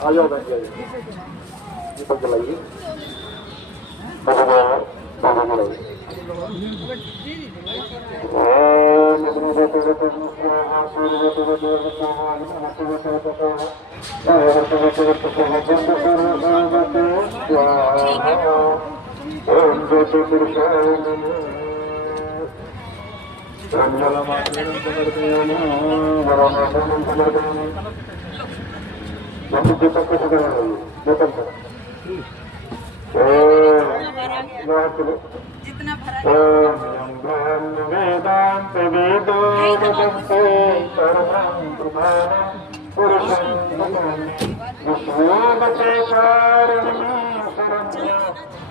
आ जाओ बैठ जाइए दीपक जलाइए जितना भरा वेदांत वेदो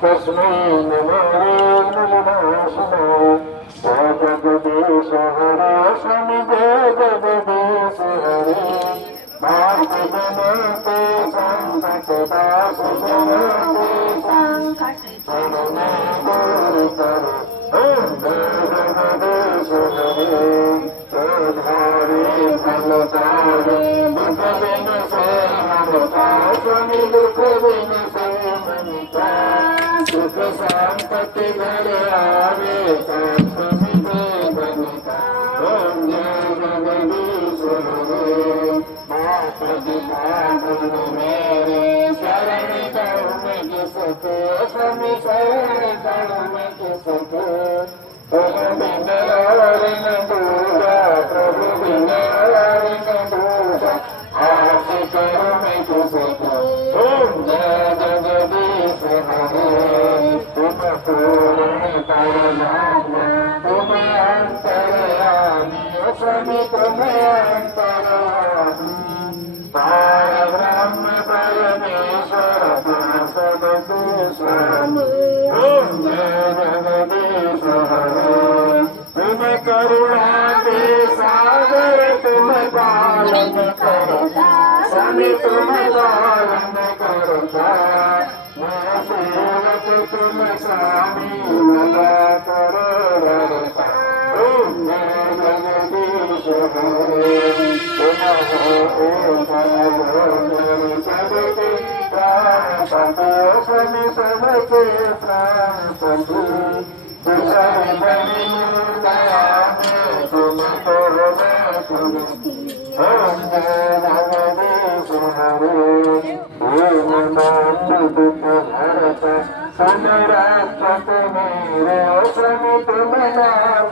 तस्मै नमो जगदीश हरे स्वामी जगदीश हरे मात जनते संकट दास जनते संकट शरणै दूर करे जगदीश हरे धारे फलतारे दुख बिन से ममता स्वामी दुख बिन से ममता सुख संपत्ति घर आवे स्वामी दे बनिता जगदीश हरे मात पिता गुरु मेरे शरण करुण किसको स्वामी शरण करुण किसको प्रभु बिन और न दूजा प्रभु बिन और न दूजा आस करो मैं किसको जगदीश हरे तुम पूर्ण परमात्मा तुम अंतर्यामी स्वामी तुम अंतर्यामी पार ब्रह्म परमेश्वर पार्षद स्वामी जगदीश हरे तुम करुणा के सागर तुम पालन करता स्वामी तुम पालन करता मैं सेवक तुम स्वामी लगा करो रता जगदीश हरे तुम सबके प्राण पते स्वामी सबके प्राण पते तुझे बनी दया में तुम करो जगदीश हरे ओम नमो दुख हरता समरक्षक मेरे स्वामी तुम नाम